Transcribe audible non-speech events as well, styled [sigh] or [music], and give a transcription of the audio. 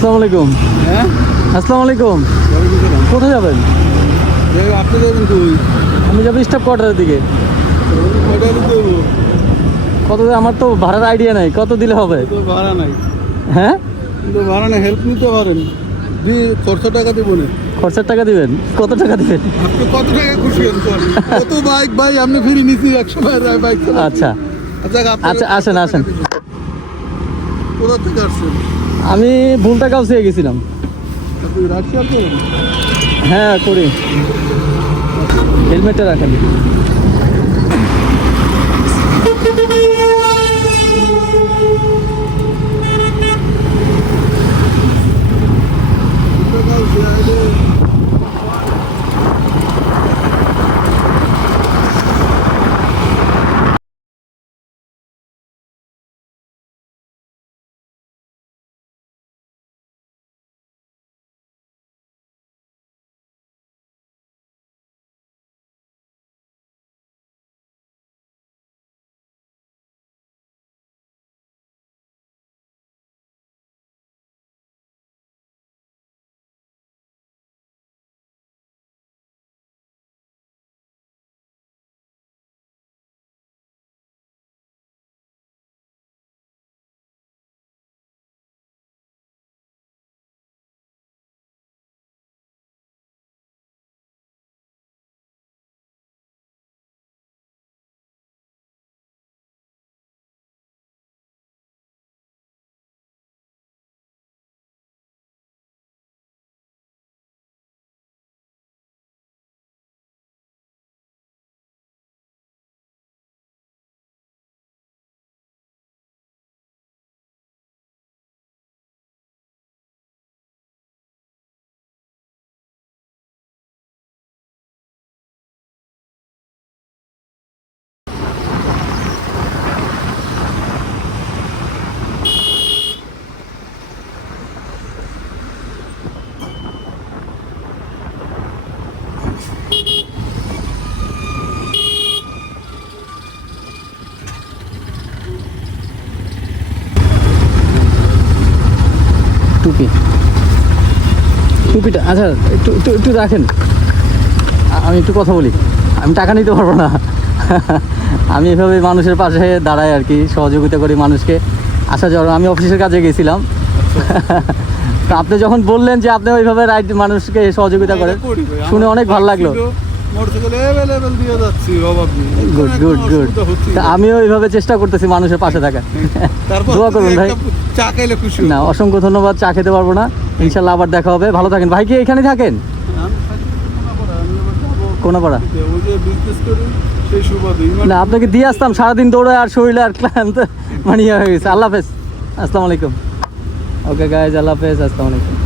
আসসালামু আলাইকুম। হ্যাঁ? আসসালামু আলাইকুম। কোথায় যাবেন? আপনি যাবেন তো আমি যাব স্টাফ কোয়ার্টারের দিকে। কত আমার তো ভাড়ার আইডিয়া নাই। কত দিলে হবে? ভাড়া নাই। হ্যাঁ? ভাড়া নাই। হেল্প নিতে পারেন। দি খরচা টাকা দেবো না। খরচার টাকা দিবেন? কত টাকা দিবেন? আপনি কত টাকা খুশি হন? কত বাইক ভাই আপনি ফিরে নিছি একশো বাইক। আচ্ছা। আচ্ছা আচ্ছা, আসেন, আসেন। কোথা থেকে আসছেন? আমি ভুলটা কাউসে গেছিলাম। হ্যাঁ করি। হেলমেটটা রাখেন। টুপি। টুপিটা আচ্ছা একটু একটু একটু রাখেন। আমি একটু কথা বলি। আমি টাকা নিতে পারব না। [laughs] আমি এভাবে মানুষের পাশে দাঁড়াই আর কি সহযোগিতা করি মানুষকে। আসা যাওয়া আমি অফিসের কাজে গেছিলাম। [laughs] তা আপনি যখন বললেন যে আপনি ওইভাবে রাইড মানুষকে সহযোগিতা করেন শুনে অনেক ভালো লাগল। গুড গুড গুড তা আমিও ওইভাবে চেষ্টা করতেছি মানুষের পাশে থাকার। দোয়া করুন ভাই। চা খাইলে খুশি না অসংখ্য ধন্যবাদ চা খেতে পারব না। ইনশাল্লাহ আবার দেখা হবে। ভালো থাকেন। ভাই কি এখানে থাকেন? কোনাপাড়া, না আপনাকে দিয়ে আসতাম। সারাদিন দৌড়ে আর শরীরে আর ক্লান্ত। মানে ইয়ে হয়ে গেছে। আল্লাহ হাফেজ। আসসালামু আলাইকুম। ওকে গাইজ আল্লাহ হাফেজ। আসসালামু আলাইকুম।